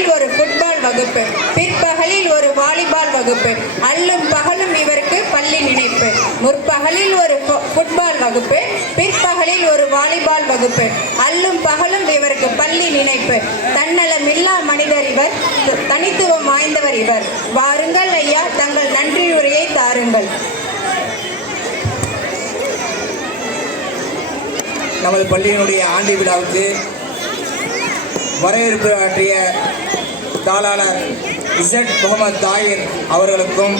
முற்பகலில் ஒரு ஃபுட்பால் வகுப்பு, பிற்பகலில் ஒரு வாலிபால் வகுப்பு, அல்லும் பகலும் இவருக்கு பள்ளி நினைப்பு. முற்பகலில் ஒரு ஃபுட்பால் வகுப்பு, பிற்பகலில் ஒரு வாலிபால் வகுப்பு, அல்லும் பகலும் இவருக்கு பள்ளி நினைப்பு. தன்னலமில்லா மனிதர் இவர், தனித்துவம் வாய்ந்தவர் இவர். வாருங்கள் ஐயா, தங்கள் நன்றியுரையை தாருங்கள். நமது பள்ளியினுடைய ஆண்டு விழாவுக்கு வரவேற்பு ஆற்றிய தாளாளர் இசட் முகமது தாயிர் அவர்களுக்கும்,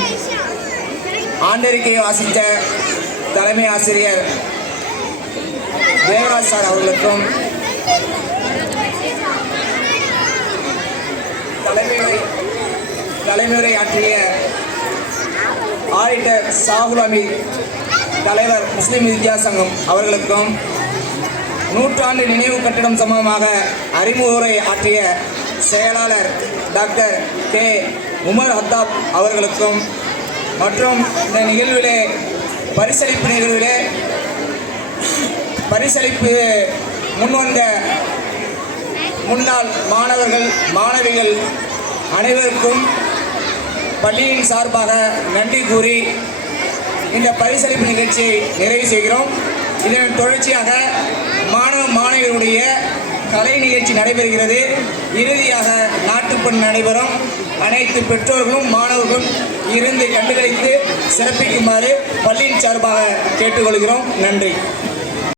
ஆண்டறிக்கையை வாசித்த தலைமை ஆசிரியர் தேவராஜ் சார் அவர்களுக்கும், தலைமையுரை ஆற்றிய ஆடிட்டர் சாகுல் அமீர், தலைவர் முஸ்லிம் வித்யா சங்கம் அவர்களுக்கும், நூற்றாண்டு நினைவு கட்டிடம் சம்பந்தமாக அறிமுகவுரை ஆற்றிய செயலாளர் டாக்டர் கே உமர் ஹத்தாப் அவர்களுக்கும், மற்றும் இந்த நிகழ்விலே பரிசளிப்பு முன்வந்த முன்னாள் மாணவர்கள் மாணவிகள் அனைவருக்கும் பள்ளியின் சார்பாக நன்றி கூறி இந்த பரிசளிப்பு நிகழ்ச்சியை நிறைவு செய்கிறோம். இதன் தொடர்ச்சியாக மாணவ மாணவிகளுடைய கலை நிகழ்ச்சி நடைபெறுகிறது. இறுதியாக நாட்டுப்பண் நடைபெறும். அனைத்து பெற்றோர்களும் மாணவர்களும் இருந்து கண்டுகளித்து சிறப்பிக்குமாறு பள்ளியின் சார்பாக கேட்டுக்கொள்கிறோம். நன்றி.